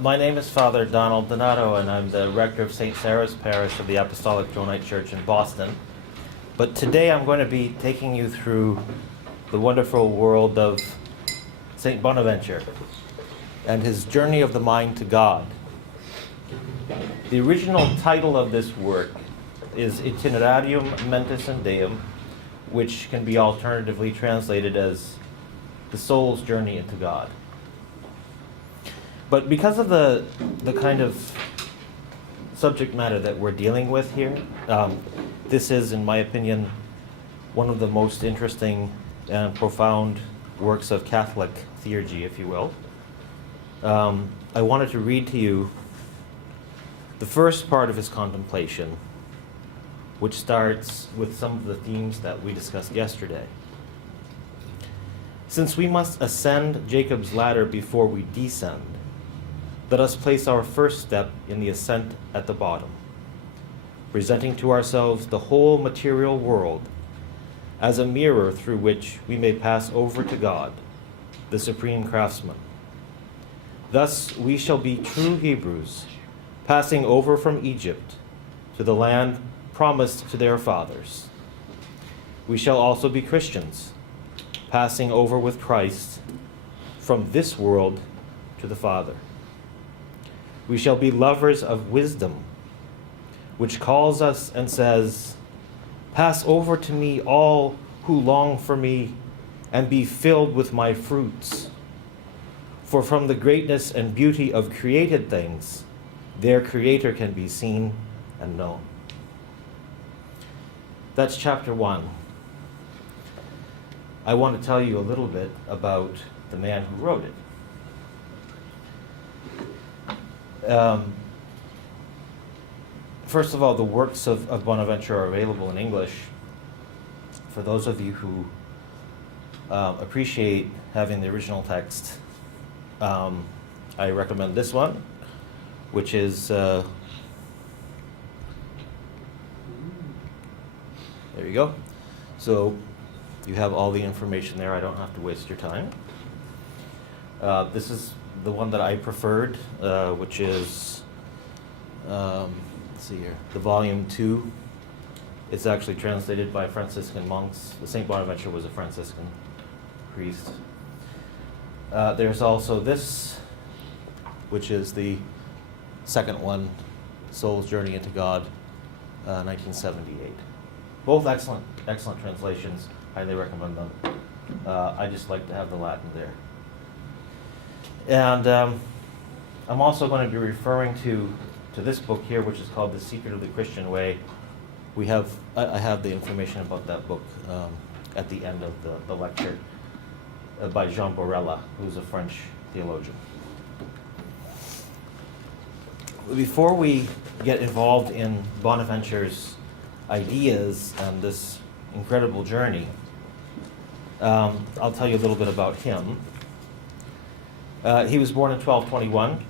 My name is Father Donald Donato, and I'm the rector of St. Sarah's Parish of the Apostolic Johannite Church in Boston. But today I'm going to be taking you through the wonderful world of St. Bonaventure and his journey of the mind to God. The original title of this work is Itinerarium Mentis and Deum, which can be alternatively translated as the soul's journey into God. But because of the kind of subject matter that we're dealing with here, this is, in my opinion, one of the most interesting and profound works of Catholic theurgy, if you will. I wanted to read to you the first part of his contemplation, which starts with some of the themes that we discussed yesterday. Since we must ascend Jacob's ladder before we descend, let us place our first step in the ascent at the bottom, presenting to ourselves the whole material world as a mirror through which we may pass over to God, the supreme craftsman. Thus we shall be true Hebrews, passing over from Egypt to the land promised to their fathers. We shall also be Christians, passing over with Christ from this world to the Father. We shall be lovers of wisdom, which calls us and says, "Pass over to me all who long for me, and be filled with my fruits. For from the greatness and beauty of created things, their Creator can be seen and known." That's chapter 1. I want to tell you a little bit about the man who wrote it. First of all, the works of Bonaventure are available in English. For those of you who appreciate having the original text, I recommend this one, which is, there you go. So you have all the information there. I don't have to waste your time. This is the one that I preferred, which is, let's see here, the volume 2. It's actually translated by Franciscan monks. St. Bonaventure was a Franciscan priest. There's also this, which is the second one, Soul's Journey into God, 1978. Both excellent translations. Highly recommend them. I just like to have the Latin there. And I'm also going to be referring to this book here, which is called The Secret of the Christian Way. I have the information about that book at the end of the lecture by Jean Borella, who's a French theologian. Before we get involved in Bonaventure's ideas and this incredible journey, I'll tell you a little bit about him. He was born in 1221,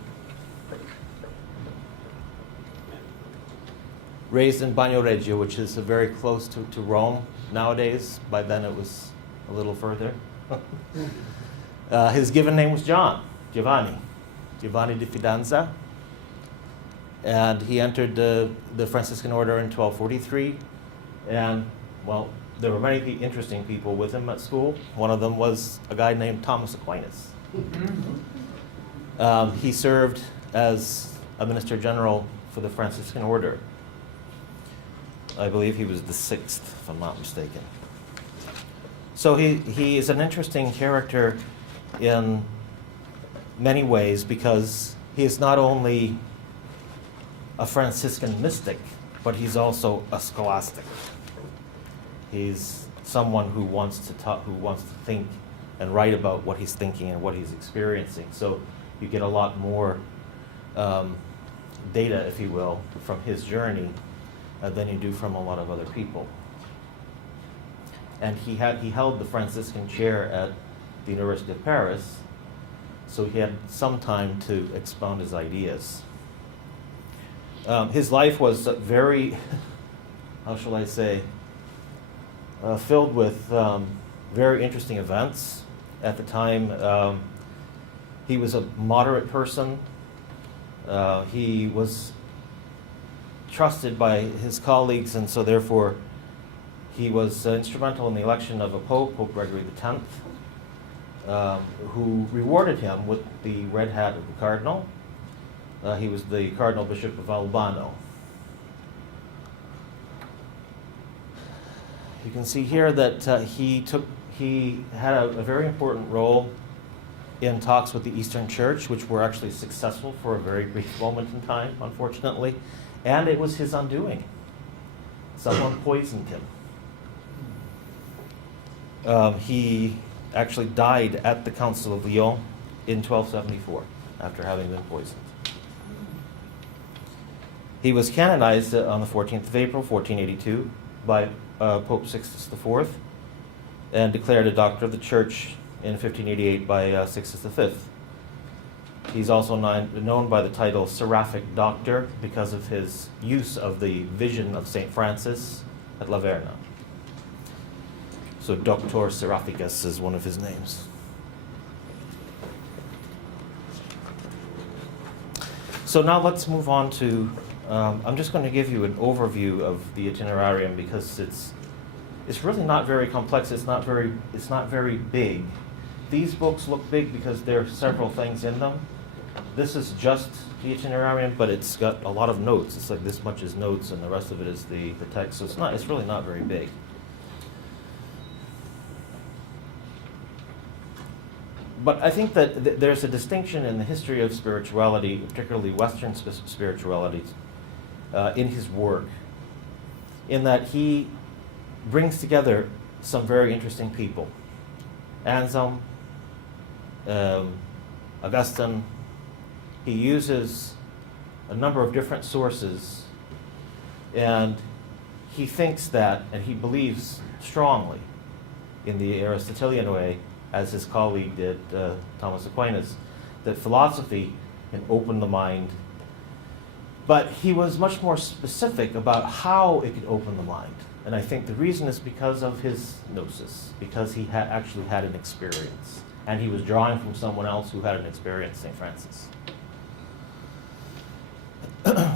raised in Bagnoregio, which is very close to Rome nowadays. By then it was a little further. His given name was Giovanni di Fidanza. And he entered the Franciscan order in 1243. And, well, there were many interesting people with him at school. One of them was a guy named Thomas Aquinas. He served as a minister general for the Franciscan order. I believe he was the 6th, if I'm not mistaken. So he is an interesting character in many ways because he is not only a Franciscan mystic, but he's also a scholastic. He's someone who wants to talk, who wants to think and write about what he's thinking and what he's experiencing. So you get a lot more data, if you will, from his journey than you do from a lot of other people. and he held the Franciscan chair at the University of Paris, so he had some time to expound his ideas. His life was very, how shall I say, filled with very interesting events. At the time, he was a moderate person. He was trusted by his colleagues, and so therefore he was instrumental in the election of a pope, Pope Gregory X, who rewarded him with the red hat of the cardinal. He was the Cardinal Bishop of Albano. You can see here that he had a very important role in talks with the Eastern Church, which were actually successful for a very brief moment in time, unfortunately, and it was his undoing. Someone poisoned him. He actually died at the Council of Lyon in 1274 after having been poisoned. He was canonized on the 14th of April, 1482, by Pope Sixtus IV, and declared a doctor of the Church in 1588 by Sixtus V. He's also known by the title Seraphic Doctor because of his use of the vision of St. Francis at La Verna. So Doctor Seraphicus is one of his names. So now let's move on to, I'm just going to give you an overview of the itinerarium because it's really not very complex, it's not very big. These books look big because there are several things in them. This is just the itinerarium, but it's got a lot of notes. It's like this much is notes and the rest of it is the text, so it's really not very big. But I think that there's a distinction in the history of spirituality, particularly Western spirituality, in his work, in that he brings together some very interesting people. Anselm, Augustine. He uses a number of different sources, and he thinks that, and he believes strongly in the Aristotelian way, as his colleague did, Thomas Aquinas, that philosophy can open the mind. But he was much more specific about how it could open the mind. And I think the reason is because of his gnosis, because he actually had an experience. And he was drawing from someone else who had an experience, St. Francis.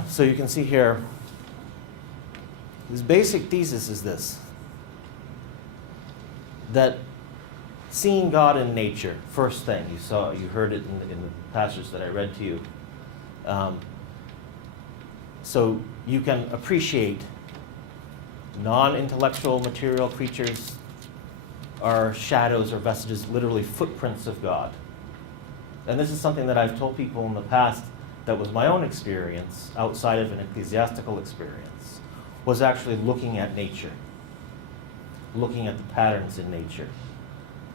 So you can see here, his basic thesis is this, that seeing God in nature, first thing, you heard it in the passage that I read to you. So you can appreciate non-intellectual material creatures are shadows or vestiges, literally footprints of God. And this is something that I've told people in the past that was my own experience, outside of an ecclesiastical experience, was actually looking at nature, looking at the patterns in nature.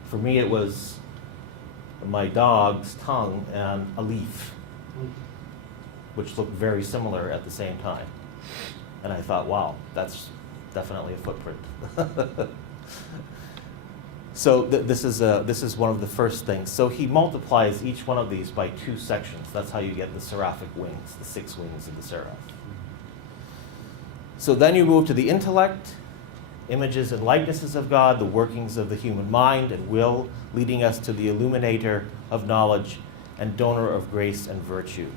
For me, it was my dog's tongue and a leaf, which looked very similar at the same time. And I thought, wow, that's definitely a footprint. So this is one of the first things. So he multiplies each one of these by 2 sections. That's how you get the seraphic wings, the 6 wings of the seraph. So then you move to the intellect, images and likenesses of God, the workings of the human mind and will, leading us to the illuminator of knowledge and donor of grace and virtue.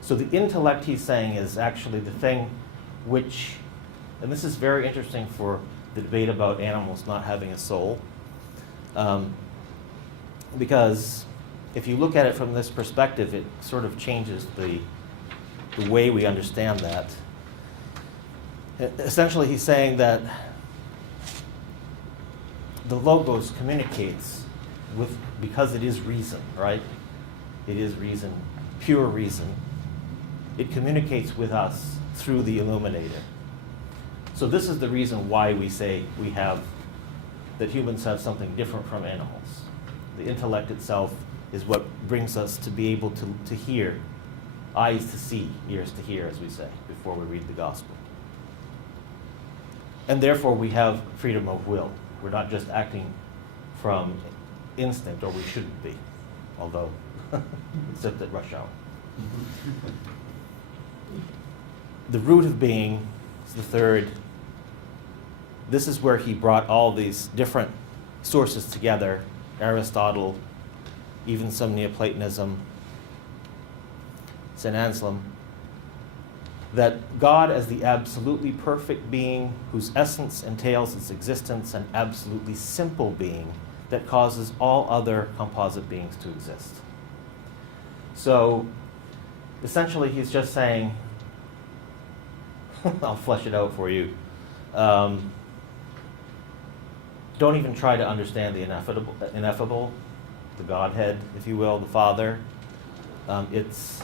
So the intellect, he's saying, is actually the thing which, and this is very interesting for the debate about animals not having a soul, because if you look at it from this perspective, it sort of changes the way we understand that. Essentially, he's saying that the Logos communicates because it is reason, right? It is reason, pure reason. It communicates with us through the illuminator. So this is the reason why we say that humans have something different from animals. The intellect itself is what brings us to be able to hear, eyes to see, ears to hear, as we say, before we read the gospel. And therefore we have freedom of will. We're not just acting from instinct, or we shouldn't be, although, except at rush hour. The root of being is the third. This is where he brought all these different sources together, Aristotle, even some Neoplatonism, St. Anselm, that God as the absolutely perfect being whose essence entails its existence, an absolutely simple being that causes all other composite beings to exist. So essentially he's just saying, I'll flesh it out for you. Don't even try to understand the ineffable, the Godhead, if you will, the Father. It's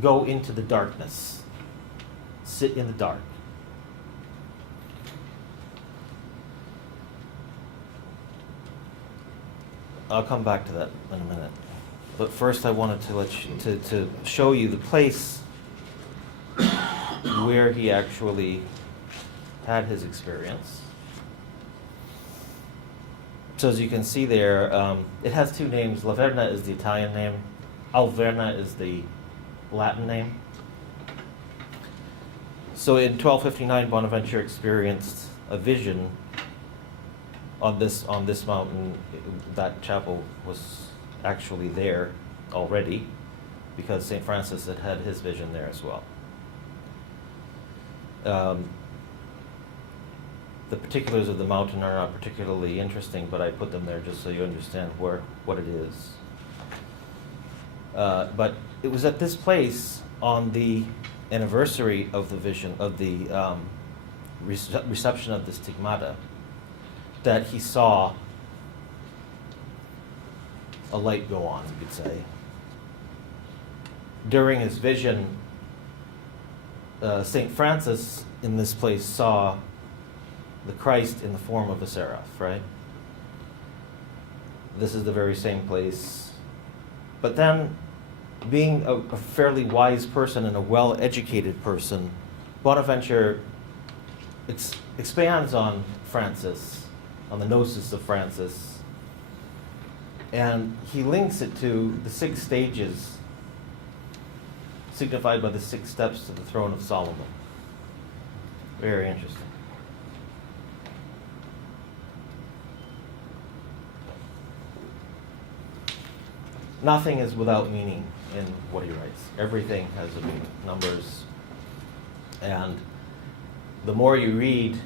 go into the darkness. Sit in the dark. I'll come back to that in a minute. But first I wanted to show you the place where he actually had his experience. So as you can see there, it has two names. La Verna is the Italian name. Alverna is the Latin name. So in 1259, Bonaventure experienced a vision on this mountain. That chapel was actually there already because St. Francis had his vision there as well. The particulars of the mountain are not particularly interesting, but I put them there just so you understand what it is. But it was at this place on the anniversary of the vision, of the reception of the stigmata, that he saw a light go on, you could say. During his vision, St. Francis in this place saw the Christ in the form of a seraph, right? This is the very same place. But then, being a fairly wise person and a well-educated person, Bonaventure expands on Francis, on the gnosis of Francis, and he links it to the 6 stages signified by the 6 steps to the throne of Solomon. Very interesting. Nothing is without meaning in what he writes. Everything has a meaning, numbers. And the more you read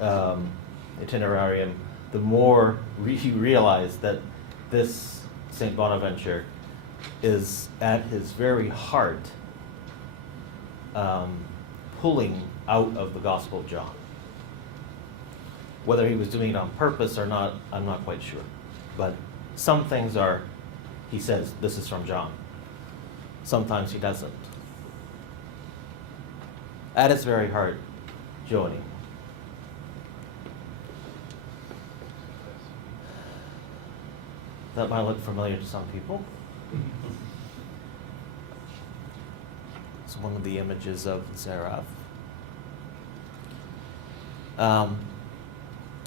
Itinerarium, the more you realize that this St. Bonaventure is at his very heart pulling out of the Gospel of John. Whether he was doing it on purpose or not, I'm not quite sure. But some things are, he says, this is from John. Sometimes he doesn't. At his very heart, Joanie. That might look familiar to some people. It's one of the images of the seraph.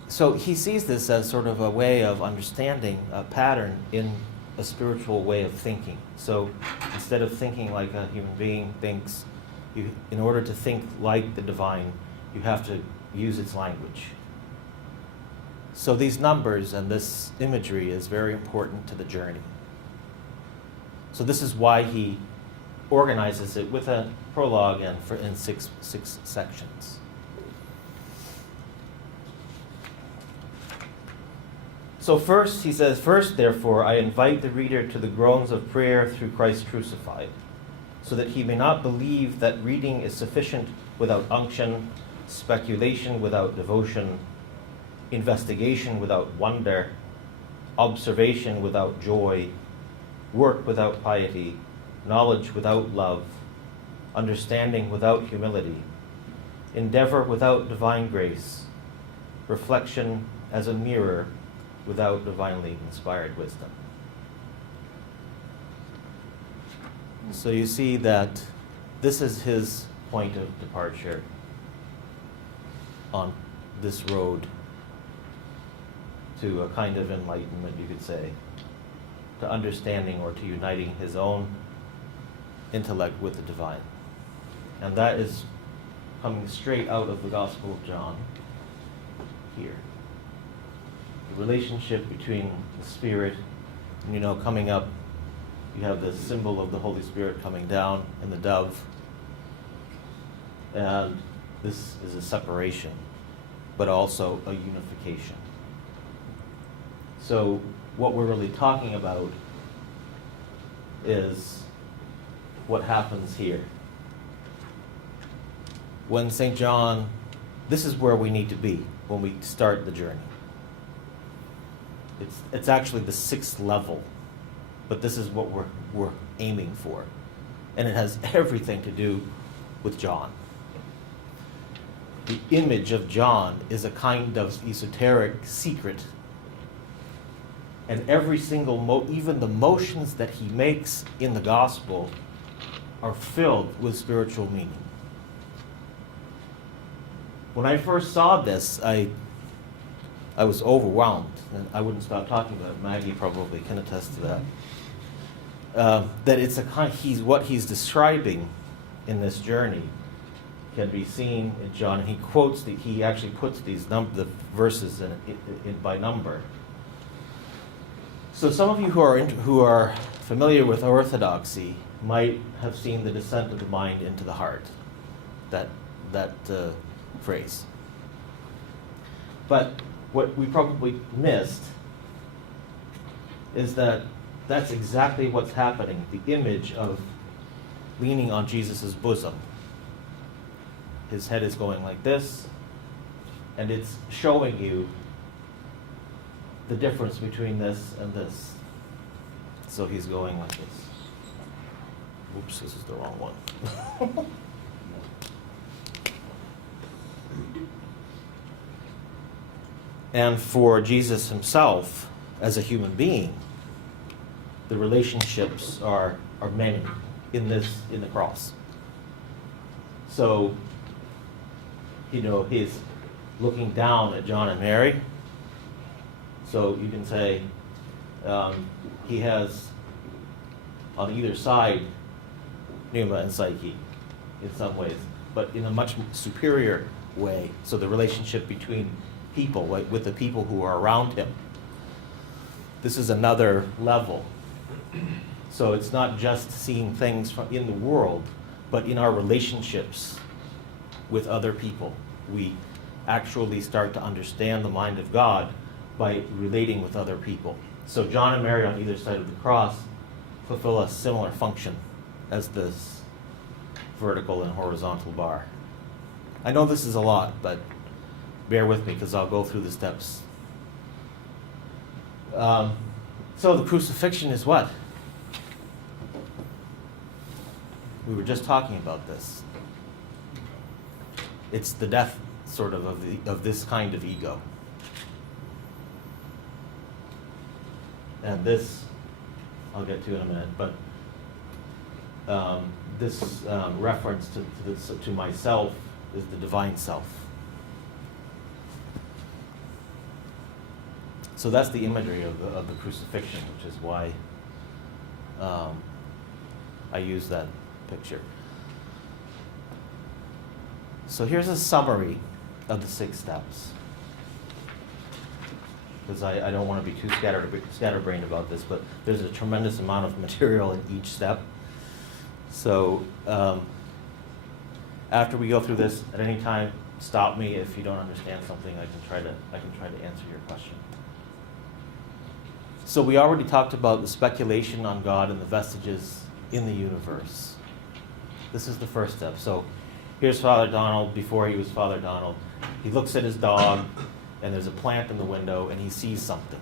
So he sees this as sort of a way of understanding a pattern in a spiritual way of thinking. So instead of thinking like a human being thinks, in order to think like the divine, you have to use its language. So these numbers and this imagery is very important to the journey. So this is why he organizes it with a prologue and in six sections. So first, he says, first, therefore, I invite the reader to the groans of prayer through Christ crucified, so that he may not believe that reading is sufficient without unction, speculation without devotion, investigation without wonder, observation without joy, work without piety, knowledge without love, understanding without humility, endeavor without divine grace, reflection as a mirror without divinely inspired wisdom. So you see that this is his point of departure on this road to a kind of enlightenment, you could say, to understanding or to uniting his own intellect with the divine. And that is coming straight out of the Gospel of John here. The relationship between the Spirit and, coming up, you have the symbol of the Holy Spirit coming down in the dove. And this is a separation, but also a unification. So what we're really talking about is what happens here. When St. John, this is where we need to be when we start the journey. It's actually the 6th level, but this is what we're aiming for. And it has everything to do with John. The image of John is a kind of esoteric secret. And every single, even the motions that he makes in the gospel are filled with spiritual meaning. When I first saw this, I was overwhelmed, and I wouldn't stop talking about it. Maggie probably can attest to that. That it's a kind, what he's describing in this journey can be seen in John. And he actually puts the verses in by number. So some of you who are familiar with orthodoxy might have seen the descent of the mind into the heart, that phrase. But what we probably missed is that that's exactly what's happening. The image of leaning on Jesus' bosom. His head is going like this, and it's showing you the difference between this and this. So he's going like this. Oops, this is the wrong one. And for Jesus himself, as a human being, the relationships are many in the cross. So, he's looking down at John and Mary. So you can say he has on either side Pneuma and Psyche in some ways, but in a much superior way. So the relationship between people, like with the people who are around him, this is another level. So it's not just seeing things in the world, but in our relationships with other people. We actually start to understand the mind of God by relating with other people. So John and Mary on either side of the cross fulfill a similar function as this vertical and horizontal bar. I know this is a lot, but bear with me because I'll go through the steps. So the crucifixion is what? We were just talking about this. It's the death, sort of this kind of ego. And this, I'll get to in a minute, but this reference to myself is the divine self. So that's the imagery of the crucifixion, which is why I use that picture. So here's a summary of the 6 steps. Because I don't want to be too scatterbrained about this, but there's a tremendous amount of material in each step. So after we go through this, at any time, stop me if you don't understand something. I can try to answer your question. So we already talked about the speculation on God and the vestiges in the universe. This is the first step. So here's Father Donald before he was Father Donald. He looks at his dog, and there's a plant in the window, and he sees something.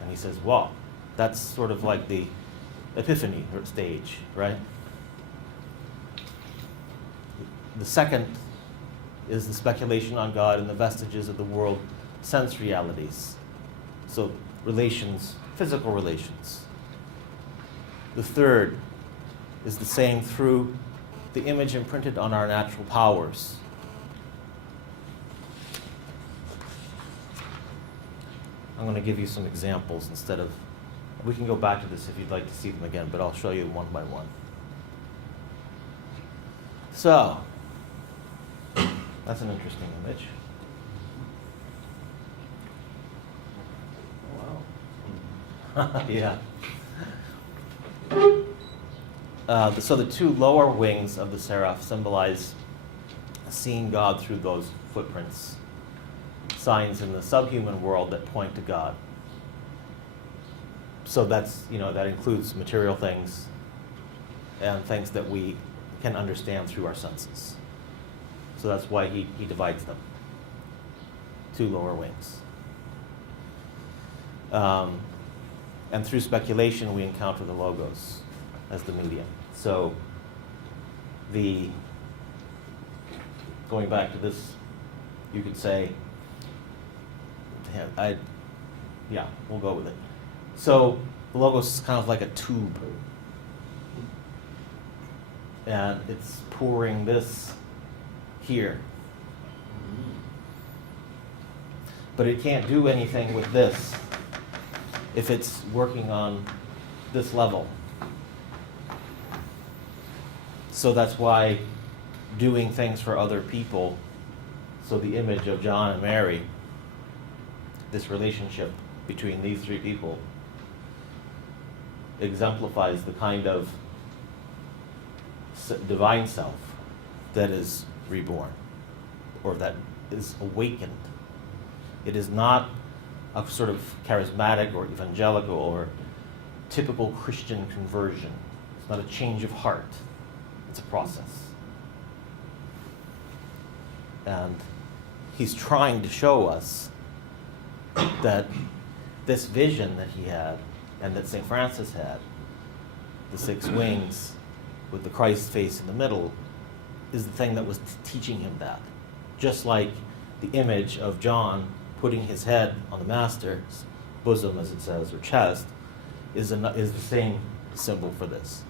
And he says, wow, that's sort of like the epiphany stage, right? The second is the speculation on God and the vestiges of the world sense realities. So relations, physical relations. The third is the same through the image imprinted on our natural powers. I'm going to give you some examples instead of, we can go back to this if you'd like to see them again, but I'll show you one by one. So, that's an interesting image. Wow. Yeah. So the two lower wings of the seraph symbolize seeing God through those footprints, signs in the subhuman world that point to God. So that's, that includes material things and things that we can understand through our senses. So that's why he divides them. Two lower wings. And through speculation, we encounter the logos as the medium. So going back to this, you could say, we'll go with it. So the logos is kind of like a tube. And it's pouring this here. But it can't do anything with this if it's working on this level. So that's why doing things for other people, so the image of John and Mary, this relationship between these three people, exemplifies the kind of divine self that is reborn, or that is awakened. It is not a sort of charismatic or evangelical or typical Christian conversion. It's not a change of heart. It's a process. And he's trying to show us that this vision that he had, and that St. Francis had, the six wings with the Christ face in the middle, is the thing that was teaching him that. Just like the image of John putting his head on the Master's bosom, as it says, or chest, is the same symbol for this.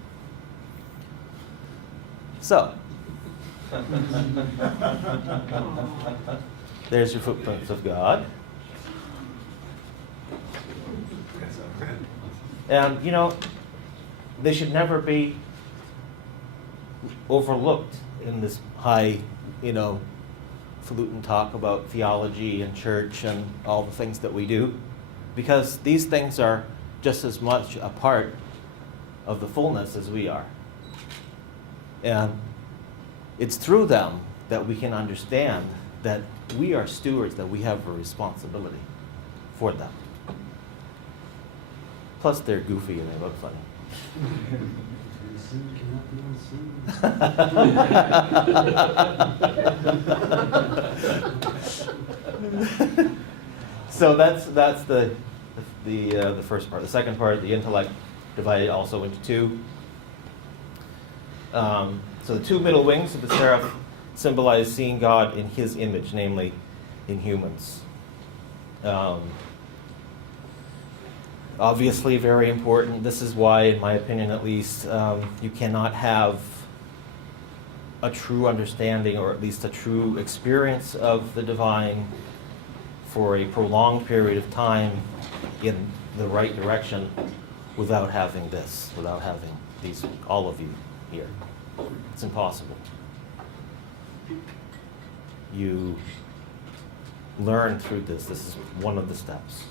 So, there's your footprints of God. And, they should never be overlooked in this high, falutin talk about theology and church and all the things that we do, because these things are just as much a part of the fullness as we are. And it's through them that we can understand that we are stewards, that we have a responsibility for them. Plus, they're goofy and they look funny. Sin cannot be unseen. So that's the first part. The second part, the intellect, divided also into two. So the two middle wings of the seraph symbolize seeing God in his image, namely in humans. Obviously very important. This is why, in my opinion at least, you cannot have a true understanding, or at least a true experience of the divine for a prolonged period of time in the right direction without having this, without having these, all of you here. It's impossible. You learn through this. This is one of the steps.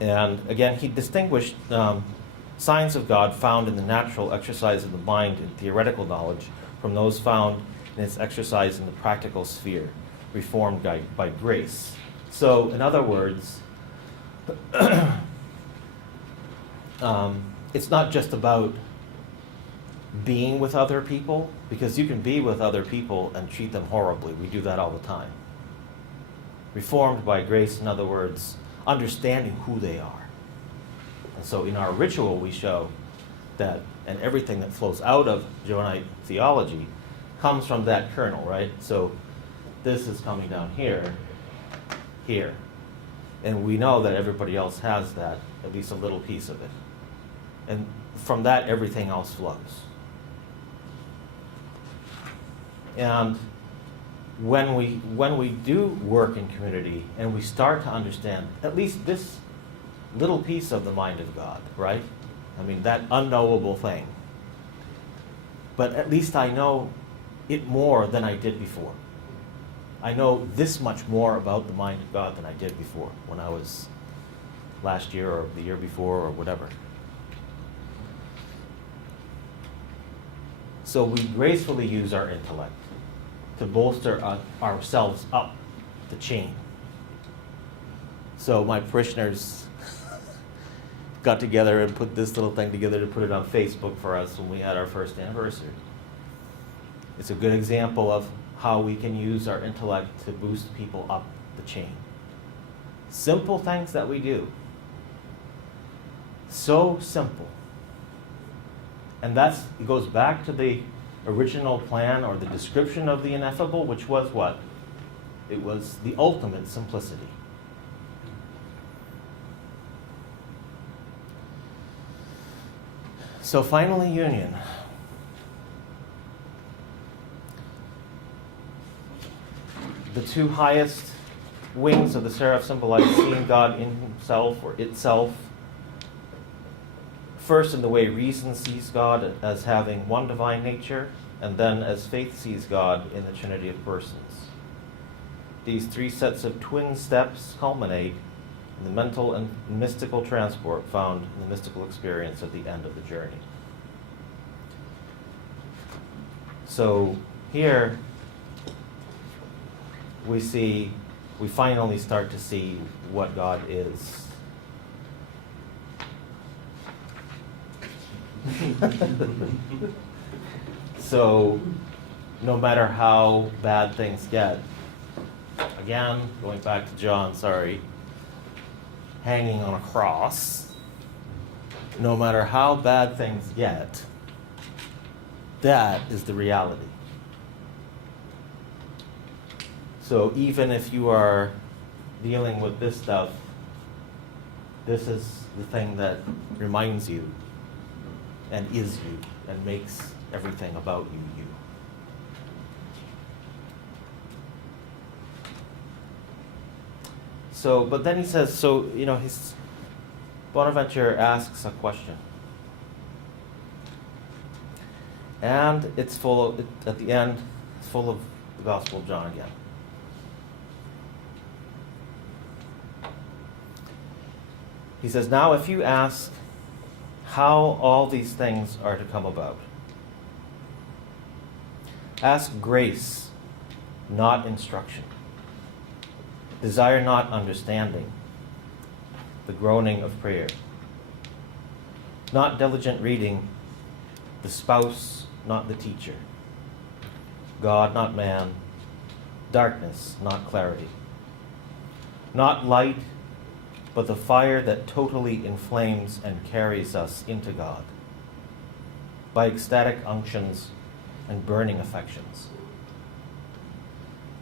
And again, he distinguished signs of God found in the natural exercise of the mind and theoretical knowledge from those found in its exercise in the practical sphere, reformed by grace. So, in other words, it's not just about being with other people, because you can be with other people and treat them horribly. We do that all the time. Reformed by grace, in other words, understanding who they are. And so in our ritual we show that, and everything that flows out of Johannite theology comes from that kernel, right? So this is coming down here, here. And we know that everybody else has that, at least a little piece of it. And from that, everything else flows. And when we do work in community and we start to understand at least this little piece of the mind of God, right? I mean, that unknowable thing. But at least I know it more than I did before. I know this much more about the mind of God than I did before, when I was last year or the year before or whatever. So we gracefully use our intellect to bolster ourselves up the chain. So my parishioners got together and put this little thing together to put it on Facebook for us when we had our first anniversary. It's a good example of how we can use our intellect to boost people up the chain. Simple things that we do. So simple. And it goes back to the original plan or the description of the ineffable, which was what? It was the ultimate simplicity. So finally, union. The two highest wings of the seraph symbolize seeing God in himself or itself. First, in the way reason sees God as having one divine nature, and then as faith sees God in the Trinity of persons. These three sets of twin steps culminate in the mental and mystical transport found in the mystical experience at the end of the journey. So here we finally start to see what God is. So no matter how bad things get, again, going back to John, hanging on a cross, no matter how bad things get, that is the reality. So even if you are dealing with this stuff, this is the thing that reminds you and is you and makes everything about you you. So, but then he says, Bonaventure asks a question. And at the end, it's full of the Gospel of John again. He says, now if you ask how all these things are to come about, ask grace, not instruction. Desire not understanding, the groaning of prayer. Not diligent reading, the spouse, not the teacher. God, not man. Darkness, not clarity. Not light, but the fire that totally inflames and carries us into God by ecstatic unctions and burning affections.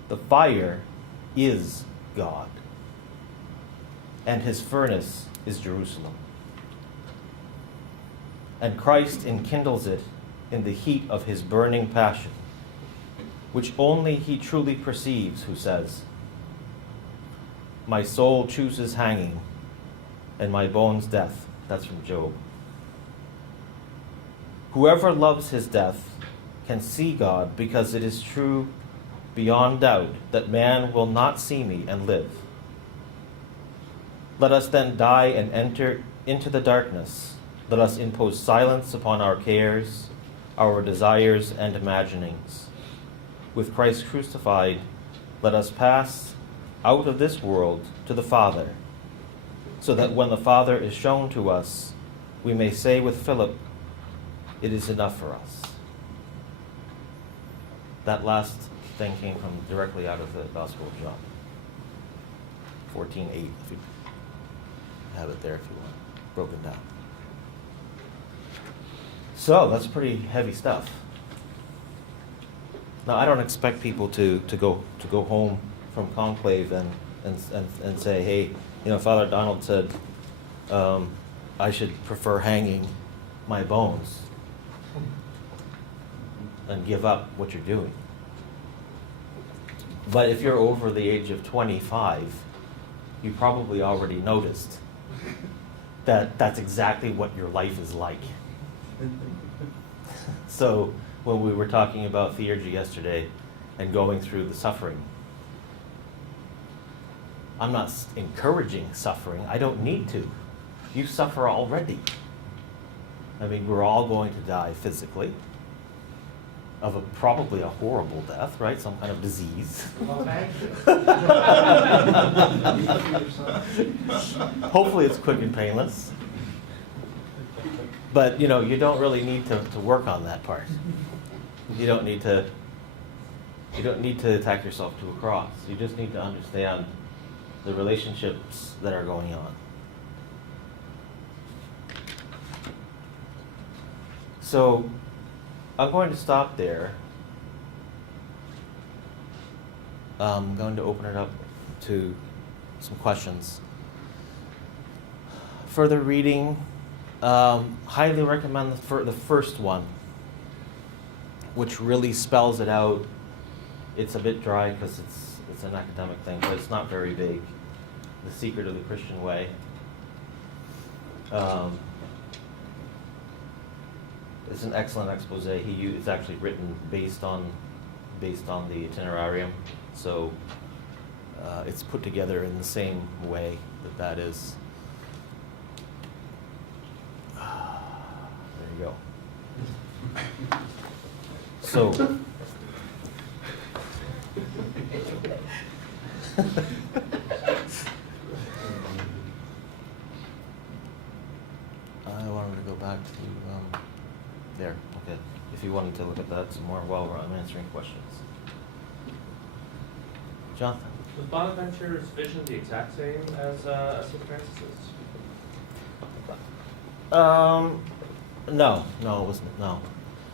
The fire is God, and his furnace is Jerusalem. And Christ enkindles it in the heat of his burning passion, which only he truly perceives who says, my soul chooses hanging, and my bones death. That's from Job. Whoever loves his death can see God, because it is true beyond doubt that man will not see me and live. Let us then die and enter into the darkness. Let us impose silence upon our cares, our desires and imaginings. With Christ crucified, let us pass out of this world to the Father, so that when the Father is shown to us, we may say with Philip, it is enough for us. That last thing came from directly out of the Gospel of John, 14:8, if you have it there if you want, broken down. So that's pretty heavy stuff. Now I don't expect people to go home from conclave and say, hey, Father Donald said I should prefer hanging my bones and give up what you're doing. But if you're over the age of 25, you probably already noticed that that's exactly what your life is like. So when we were talking about theurgy yesterday and going through the suffering, I'm not encouraging suffering. I don't need to. You suffer already. I mean, we're all going to die physically of probably a horrible death, right? Some kind of disease. Hopefully it's quick and painless. But, you don't really need to work on that part. You don't need to attack yourself to a cross. You just need to understand the relationships that are going on. So I'm going to stop there. I'm going to open it up to some questions. Further reading, highly recommend the first one, which really spells it out. It's a bit dry because it's an academic thing, but it's not very big. The Secret of the Christian Way. It's an excellent expose. It's actually written based on the itinerarium, so it's put together in the same way that is. There you go. So. I wanted to go back to there. Okay. If you wanted to look at that some more while I'm answering questions. Jonathan. Was Bonaventure's vision the exact same as St. Francis's? No, it wasn't. No,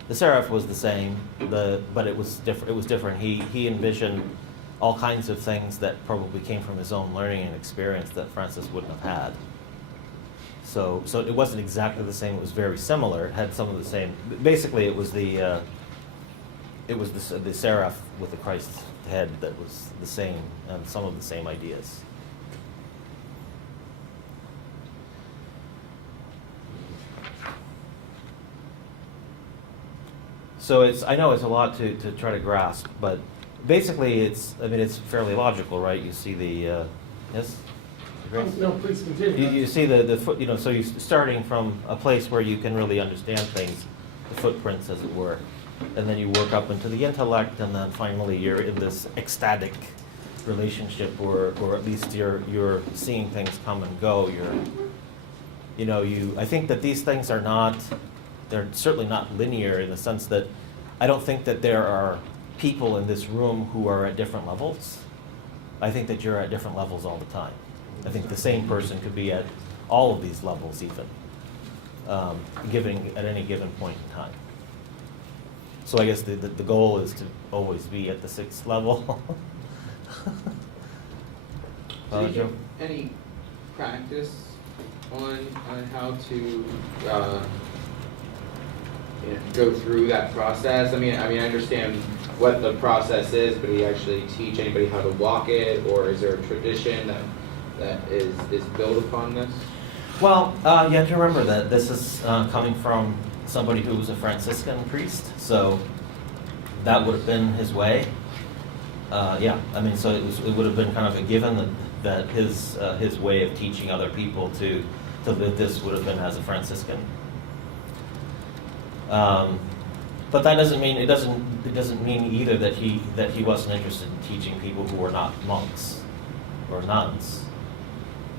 the seraph was the same. But it was different. It was different. He envisioned all kinds of things that probably came from his own learning and experience that Francis wouldn't have had. So it wasn't exactly the same. It was very similar. It had some of the same. Basically, it was the seraph with the Christ head that was the same, and some of the same ideas. So I know it's a lot to try to grasp, but basically it's fairly logical, right? You see the yes. No, please continue. You see the foot, so you're starting from a place where you can really understand things, the footprints, as it were, and then you work up into the intellect, and then finally you're in this ecstatic relationship, or at least you're seeing things come and go. I think that these things they're certainly not linear in the sense that I don't think that there are people in this room who are at different levels. I think that you're at different levels all the time. I think the same person could be at all of these levels even, giving at any given point in time. So I guess the goal is to always be at the sixth level. Do you Joe? have any practice on how to go through that process? I mean, I understand what the process is, but do you actually teach anybody how to walk it, or is there a tradition that is built upon this? Well, you have to remember that this is coming from somebody who was a Franciscan priest, so that would have been his way. So it would have been kind of a given that his way of teaching other people to live this would have been as a Franciscan. But that doesn't mean it doesn't mean either that he wasn't interested in teaching people who were not monks or nuns.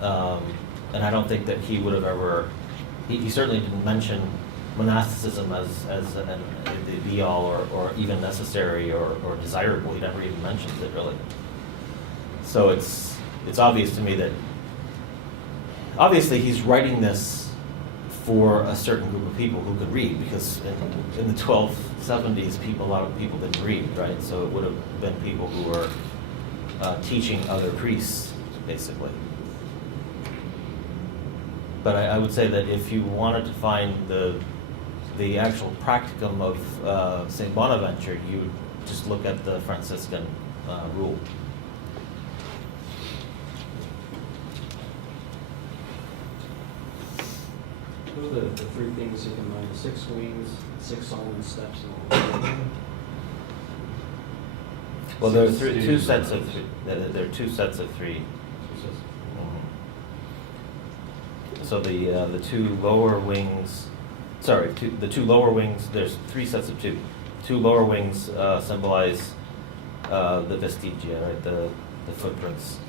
And I don't think that he would have ever. He certainly didn't mention monasticism as the be-all or even necessary or desirable. He never even mentions it, really. So it's obvious to me that obviously he's writing this for a certain group of people who could read, because in the 1270s, a lot of people didn't read, right? So it would have been people who were teaching other priests, basically. But I would say that if you wanted to find the actual practicum of St. Bonaventure, you would just look at the Franciscan rule. Those are the three things you can mind, the 6 wings, 6 Solomon steps, and all. Well, there are two sets of there are 2 sets of 3. So the 2 lower wings, the 2 lower wings. There's 3 sets of 2. 2 lower wings symbolize the vestigia, right? The footprints.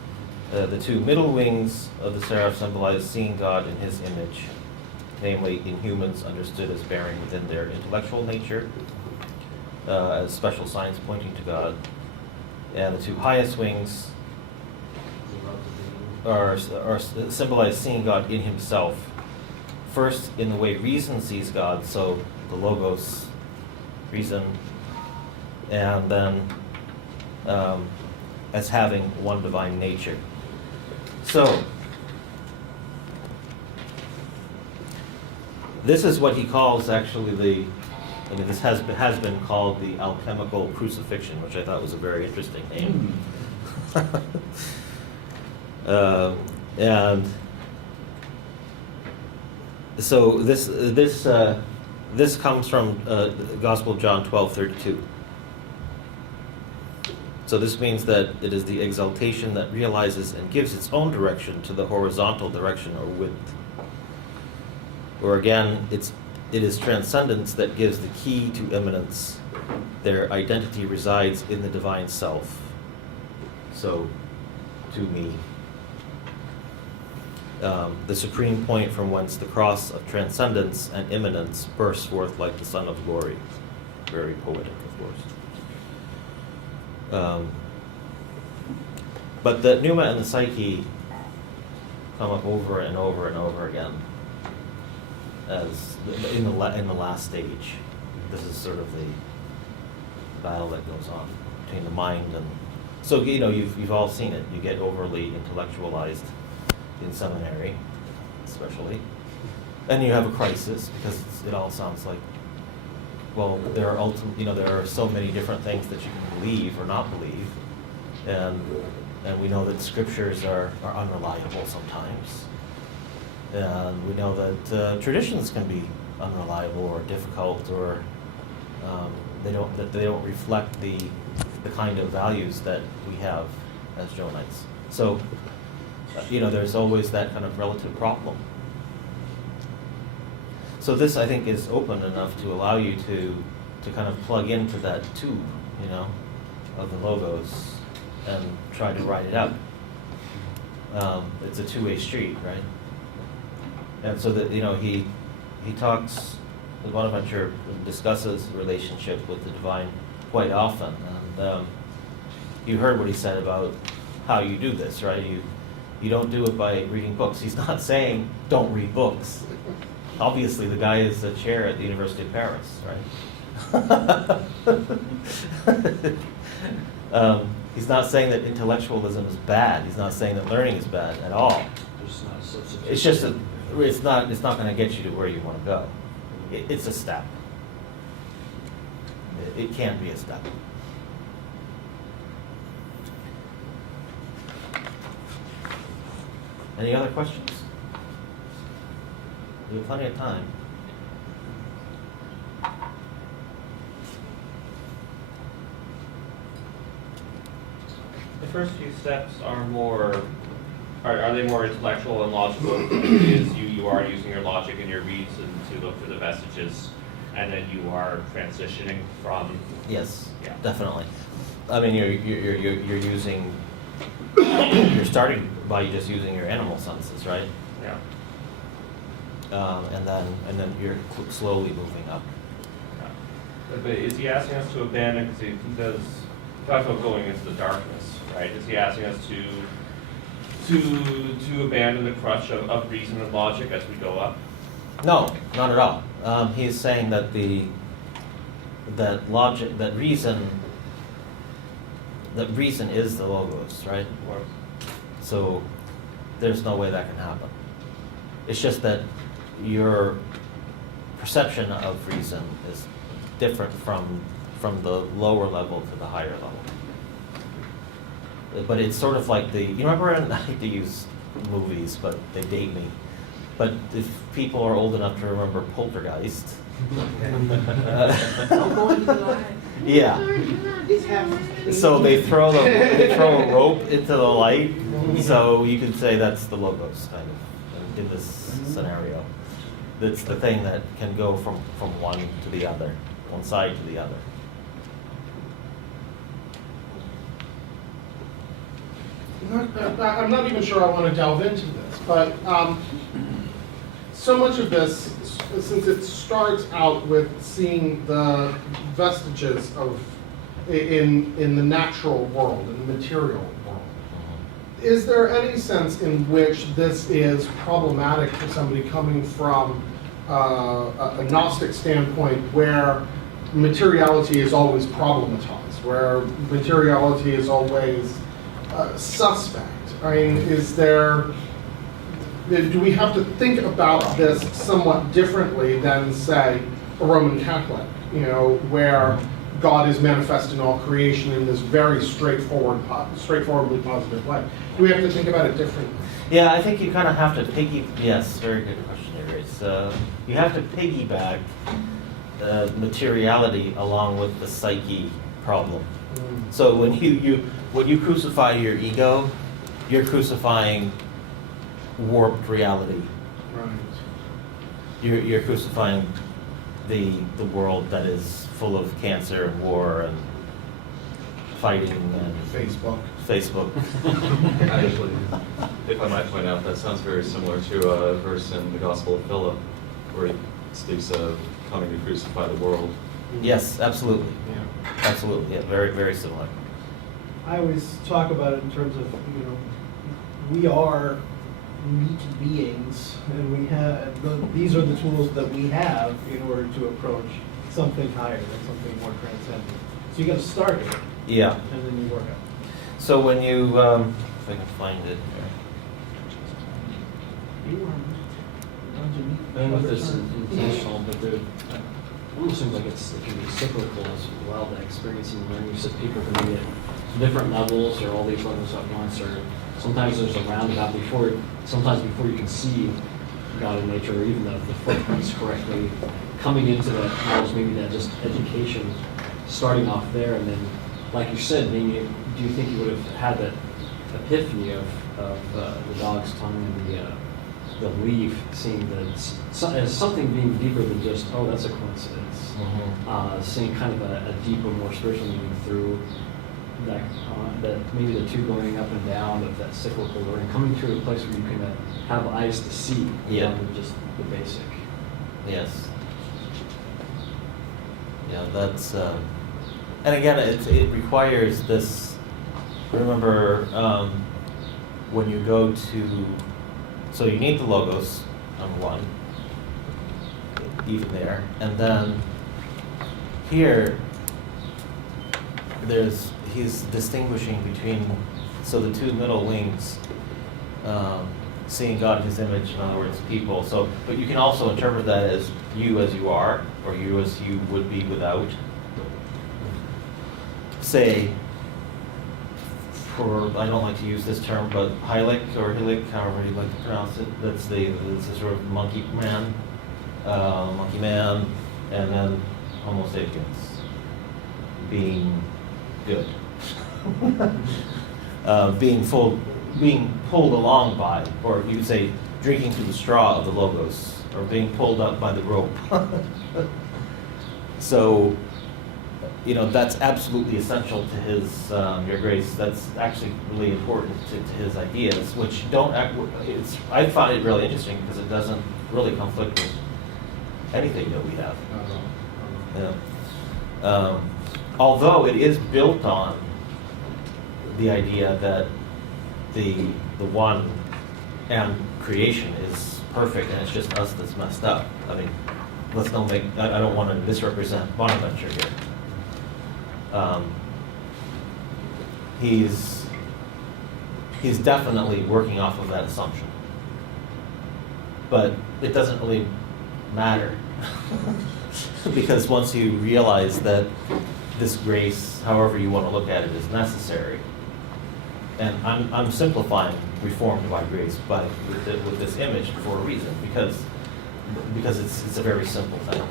The 2 middle wings of the seraph symbolize seeing God in His image, namely in humans understood as bearing within their intellectual nature, as special signs pointing to God. And the 2 highest wings are symbolize seeing God in Himself. First, in the way reason sees God, so the logos, reason, and then as having one divine nature. So, this is what he calls actually this has been called the alchemical crucifixion, which I thought was a very interesting name. And so this comes from the Gospel of John 12:32. So this means that it is the exaltation that realizes and gives its own direction to the horizontal direction or width. Or again, it is transcendence that gives the key to immanence. Their identity resides in the divine self. So, to me. The supreme point from whence the cross of transcendence and immanence bursts forth like the sun of glory. Very poetic, of course. But the pneuma and the psyche come up over and over and over again as in the last stage. This is sort of the battle that goes on between the mind and. So you've all seen it. You get overly intellectualized in seminary, especially, and you have a crisis because it all sounds like, well, there are so many different things that you can believe or not believe, and we know that scriptures are unreliable sometimes, and we know that traditions can be unreliable or difficult, or they don't reflect the kind of values that we have as Johannite. So. There's always that kind of relative problem. So this, I think, is open enough to allow you to kind of plug into that tube, of the logos and try to write it out. It's a two-way street, right? And so that, he talks, Bonaventure discusses relationship with the divine quite often. And you heard what he said about how you do this, right? You don't do it by reading books. He's not saying don't read books. Obviously, the guy is a chair at the University of Paris, right? He's not saying that intellectualism is bad. He's not saying that learning is bad at all. It's just it's not going to get you to where you want to go. It's a step. It can be a step. Any other questions? We have plenty of time. The first few steps are they more intellectual and logical? Is you are using your logic and your reason to look for the vestiges, and then you are transitioning from. Yes, yeah. Definitely. I mean, you're using. You're starting by just using your animal senses, right? Yeah. And then you're slowly moving up. Yeah. But is he asking us to abandon? Because he talks about going into the darkness, right? Is he asking us to abandon the crutch of reason and logic as we go up? No, not at all. He's saying that reason is the logos, right? So there's no way that can happen. It's just that your perception of reason is different from the lower level to the higher level. but it's sort of like you remember, and I hate to use movies, but they date me. But if people are old enough to remember Poltergeist, yeah. So they throw a rope into the light, so you can say that's the Logos kind of in this scenario. That's the thing that can go from one to the other, one side to the other. I'm not even sure I want to delve into this, but so much of this, since it starts out with seeing the vestiges of in the natural world, in the material world, is there any sense in which this is problematic for somebody coming from a Gnostic standpoint where materiality is always problematized, where materiality is always suspect? I mean, do we have to think about this somewhat differently than, say, a Roman Catholic, where God is manifest in all creation in this very straightforwardly positive way? Do we have to think about it differently? Yeah, I think you kind of have to yes, very good question there, Grace. You have to piggyback materiality along with the psyche problem. So when you crucify your ego, you're crucifying warped reality. Right. You're crucifying the world that is full of cancer and war and fighting and Facebook. Actually, if I might point out, that sounds very similar to a verse in the Gospel of Philip, where he speaks of coming to crucify the world. Yes, absolutely. Yeah. Absolutely. Yeah, very, very similar. I always talk about it in terms of, we are meat beings, and we have these are the tools that we have in order to approach something higher, something more transcendent. So you got to start it, Yeah. and then you work out. So when you, if I can find it I don't know if it's intentional, but it almost seems like it can be cyclical as well, that experiencing learning. You said people can be at different levels or all these levels at once, or sometimes there's a roundabout sometimes before you can see God in nature, or even the footprints correctly, coming into that knowledge, maybe that just education, starting off there, and then, like you said, maybe, do you think you would have had that epiphany of the dog's tongue and the leaf, seeing that as something being deeper than just, oh, that's a coincidence. Seeing kind of a deeper, more spiritual meaning through that maybe the two going up and down of that cyclical learning, coming to a place where you can have eyes to see beyond just the basic. Yes. Yeah, that's, and again, it requires this, remember, when you go to, so you need the Logos, number one, even there, and then here, he's distinguishing between, so the two middle wings, seeing God in his image, in other words, people. So, but you can also interpret that as you are, or you as you would be without. Say, I don't like to use this term, but Hylic or Hilik, however you like to pronounce it, that's the sort of monkey man, and then Homo sapiens, being good. Being pulled along by, or you would say drinking through the straw of the Logos, or being pulled up by the rope. So, that's absolutely essential to his, Your Grace. That's actually really important to his ideas, which I find it really interesting because it doesn't really conflict with anything that we have. Yeah. Although it is built on the idea that the one and creation is perfect and it's just us that's messed up. I mean, I don't want to misrepresent Bonaventure here. He's definitely working off of that assumption. But it doesn't really matter. Because once you realize that this grace, however you want to look at it, is necessary, and I'm simplifying reformed by grace with this image for a reason, because it's a very simple thing.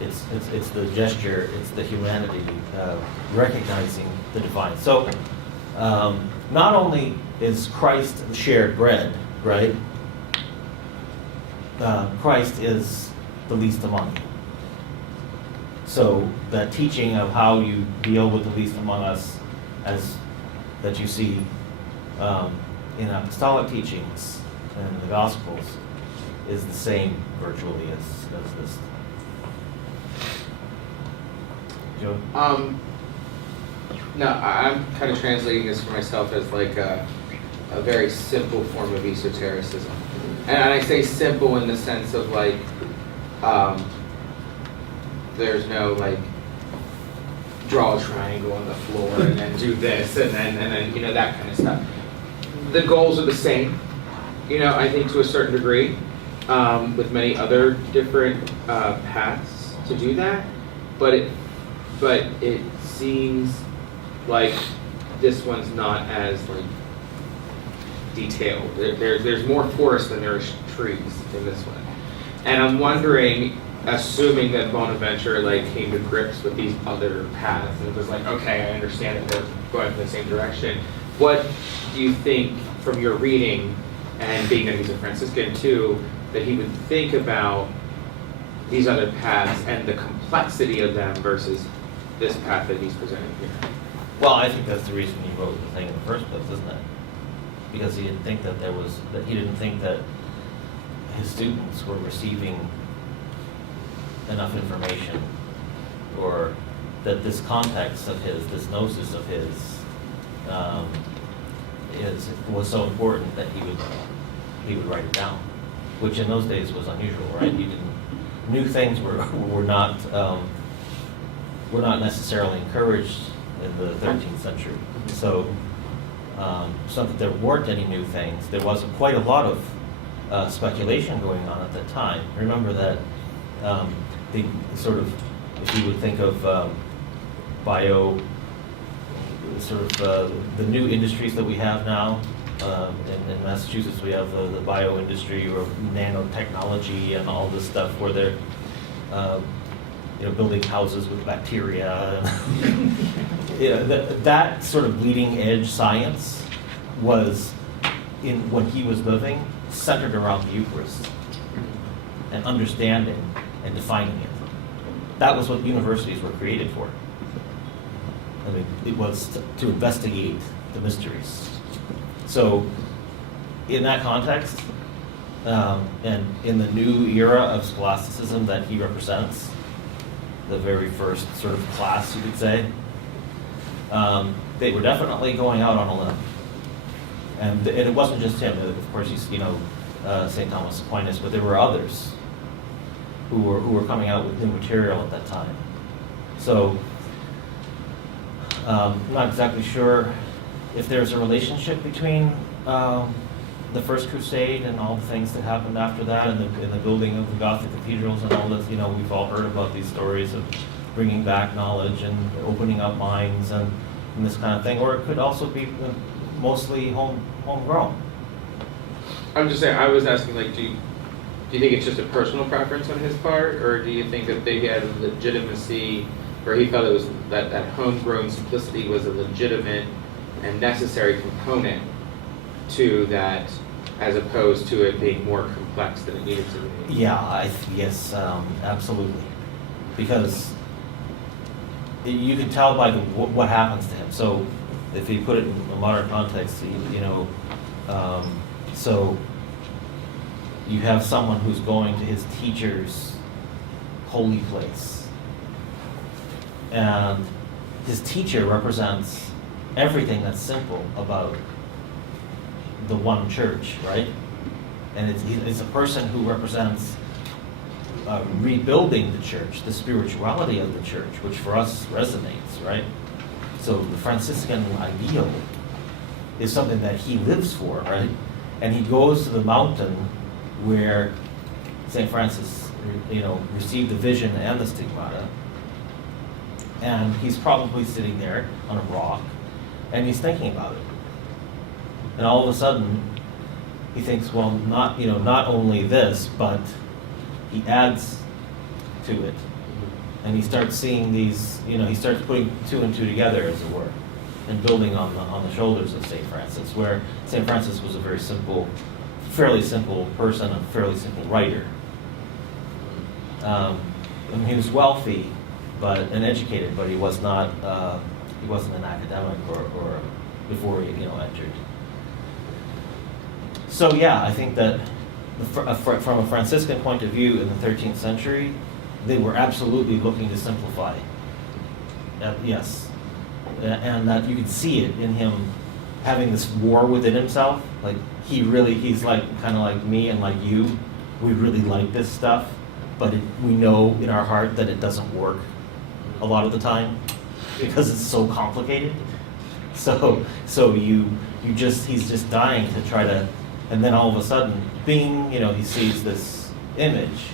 It's the gesture, it's the humanity, recognizing the divine. So, not only is Christ the shared bread, right? Christ is the least among you. So that teaching of how you deal with the least among us, as that you see in apostolic teachings and the Gospels, is the same virtually as this. Joe? No, I'm kind of translating this for myself as like a very simple form of esotericism. And I say simple in the sense of like, there's no like, draw a triangle on the floor and then do this and then you know, that kind of stuff. The goals are the same, you know, I think to a certain degree, with many other different paths to do that, but it seems like this one's not as like detailed. There's more forest than there's trees in this one, and I'm wondering, assuming that Bonaventure like came to grips with these other paths and it was like, okay, I understand that they're going in the same direction. What do you think from your reading, and being that he's a Franciscan too, that he would think about these other paths and the complexity of them versus this path that he's presenting here? Well, I think that's the reason he wrote the thing in the first place, isn't it? Because he didn't think that he didn't think that his students were receiving enough information, or that this context of his, this gnosis of his, was so important that he would write it down, which in those days was unusual, right? New things were not necessarily encouraged in the 13th century. So, it's not that there weren't any new things. There was quite a lot of speculation going on at that time. Remember that the sort of, if you would think of the new industries that we have now. In Massachusetts, we have the bio industry or nanotechnology and all this stuff where they're building houses with bacteria. That sort of bleeding edge science was, when he was living, centered around the Eucharist and understanding and defining it. That was what universities were created for. I mean, it was to investigate the mysteries. So, in that context, and in the new era of scholasticism that he represents, the very first sort of class, you could say, they were definitely going out on a limb. And it wasn't just him. Of course, St. Thomas Aquinas, but there were others who were coming out with new material at that time. So, I'm not exactly sure if there's a relationship between the First Crusade and all the things that happened after that, and the building of the Gothic cathedrals and all this. We've all heard about these stories of bringing back knowledge and opening up minds and this kind of thing. Or it could also be mostly homegrown. I'm just saying, I was asking, like, do you think it's just a personal preference on his part, or do you think that they had legitimacy, or he felt it was that homegrown simplicity was a legitimate and necessary component to that, as opposed to it being more complex than it needed to be? Yeah, yes, absolutely. Because you can tell by what happens to him. So if you put it in a modern context, so you have someone who's going to his teacher's holy place. And his teacher represents everything that's simple about the one church, right? And it's a person who represents rebuilding the church, the spirituality of the church, which for us resonates, right? So the Franciscan ideal is something that he lives for, right? And he goes to the mountain where St. Francis, received the vision and the stigmata, and he's probably sitting there on a rock and he's thinking about it. And all of a sudden, he thinks, well, not only this, but he adds to it. And he starts seeing these, he starts putting two and two together, as it were, and building on the shoulders of St. Francis, where St. Francis was a very simple, fairly simple person, a fairly simple writer. And he was wealthy, and educated, but he was not. He wasn't an academic or before he entered. So yeah, I think that from a Franciscan point of view in the 13th century, they were absolutely looking to simplify. Yes, and that you could see it in him having this war within himself. Like he's like kind of like me and like you. We really like this stuff, but we know in our heart that it doesn't work a lot of the time because it's so complicated. So he's just dying to try to, and then all of a sudden, bing, he sees this image,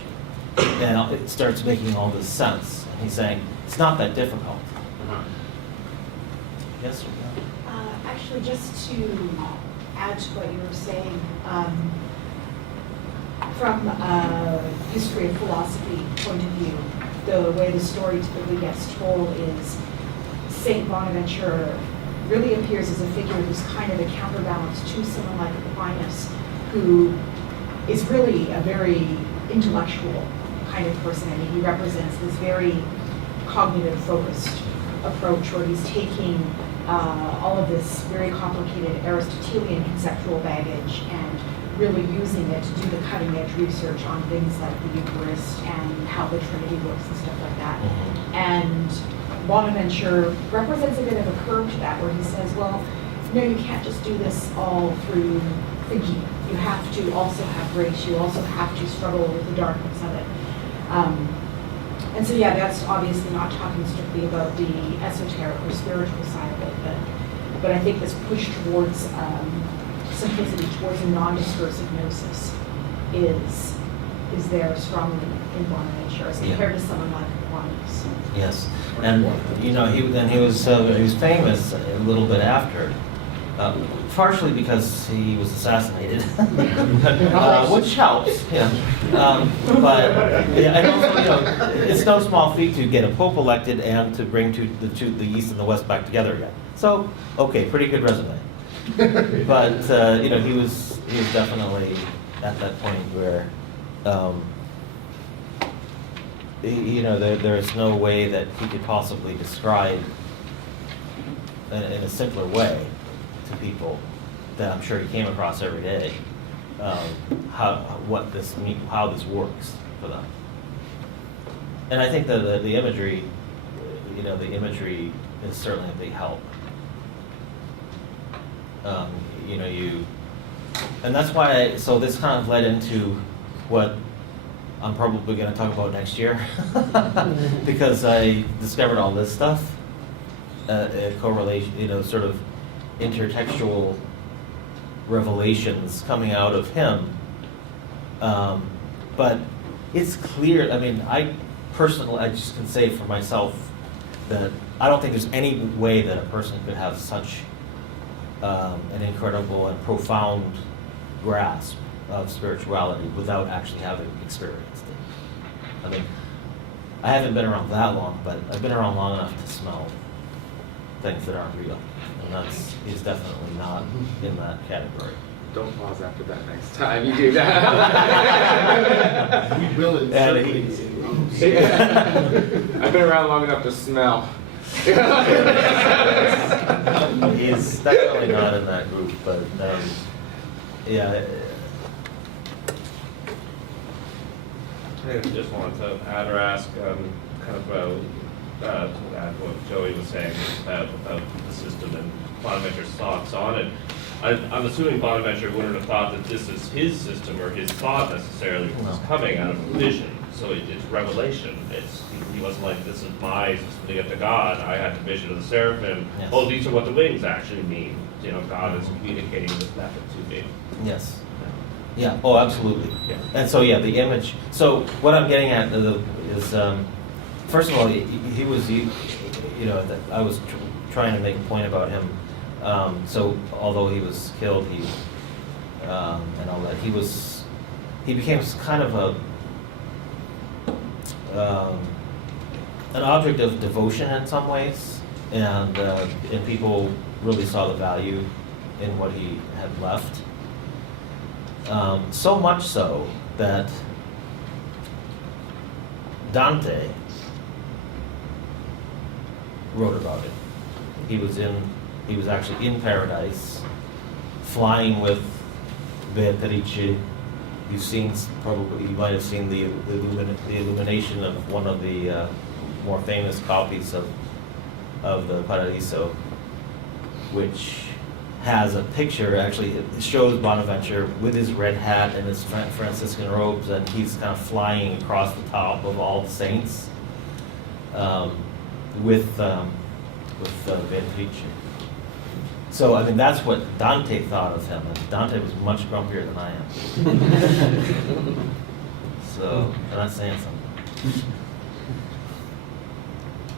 and it starts making all this sense. And he's saying, it's not that difficult. Yes, sir? Actually, just to add to what you were saying, from a history of philosophy point of view, the way the story typically gets told is Saint Bonaventure really appears as a figure who's kind of a counterbalance to someone like Aquinas, who is really a very intellectual kind of person. I mean, he represents this very cognitive focused approach where he's taking all of this very complicated Aristotelian conceptual baggage and really using it to do the cutting edge research on things like the Eucharist and how the Trinity works and stuff like that. And Bonaventure represents a bit of a curve to that, where he says, well, you can't just do this all through thinking. You have to also have grace. You also have to struggle with the darkness of it. And so, yeah, that's obviously not talking strictly about the esoteric or spiritual side of it, but I think this push towards simplicity, towards a non-discursive gnosis is there strongly in Bonaventure as compared to someone like Aquinas. Yes, and he was famous a little bit after, partially because he was assassinated, which helps. Yeah, but and also, it's no small feat to get a pope elected and to bring the East and the West back together again. So, okay, pretty good resume. But he was definitely at that point where. There is no way that he could possibly describe in a simpler way to people that I'm sure he came across every day how this works for them. And I think that the imagery, the imagery is certainly a big help. And that's why. So this kind of led into what I'm probably going to talk about next year because I discovered all this stuff, correlation, sort of intertextual revelations coming out of him. But it's clear. I mean, I just can say for myself that I don't think there's any way that a person could have such an incredible and profound grasp of spirituality without actually having experienced it. I mean, I haven't been around that long, but I've been around long enough to smell things that aren't real, and he's definitely not in that category. Don't pause after that next time you do that. We will insert things. I've been around long enough to smell. He's definitely not in that group, but yeah. I just wanted to add or ask kind of to add what Joey was saying about the system and Bonaventure's thoughts on it. I'm assuming Bonaventure wouldn't have thought that this is his system or his thought necessarily, because it's coming out of vision. So it's revelation. He wasn't like, this is my system to get to God. I had the vision of the seraphim. Yes. Oh, these are what the wings actually mean. God is communicating this method to me. Yes. Yeah. Oh, absolutely. Yeah. And so, yeah, the image. So, what I'm getting at is, first of all, I was trying to make a point about him So although he was killed, and all that, he became kind of an object of devotion in some ways, and people really saw the value in what he had left. So much so that Dante wrote about it. He was actually in paradise, flying with Beatrice. You might have seen the illumination of one of the more famous copies of the Paradiso, which has a picture, actually, it shows Bonaventure with his red hat and his Franciscan robes, and he's kind of flying across the top of all the saints with Beatrice. So, I mean, that's what Dante thought of him, and Dante was much grumpier than I am. So, I'm not saying something.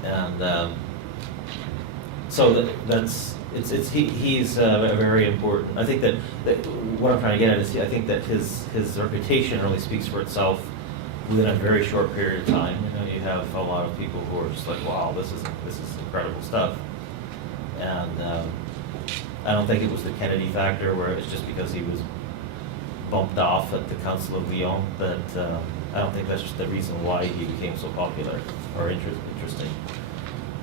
And so he's very important. I think that what I'm trying to get at is I think that his reputation really speaks for itself within a very short period of time. You know, you have a lot of people who are just like, wow, this is incredible stuff. And I don't think it was the Kennedy factor where it's just because he was bumped off at the Council of Lyon, but I don't think that's just the reason why he became so popular or interesting.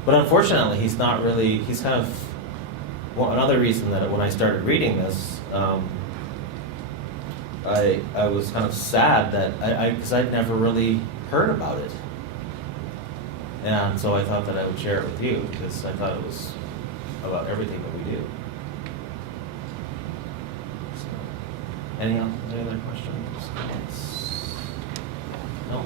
But unfortunately, he's kind of, well, another reason that when I started reading this, I was kind of sad that because I'd never really heard about it. And so I thought that I would share it with you because I thought it was about everything that we do. So, any other questions? No?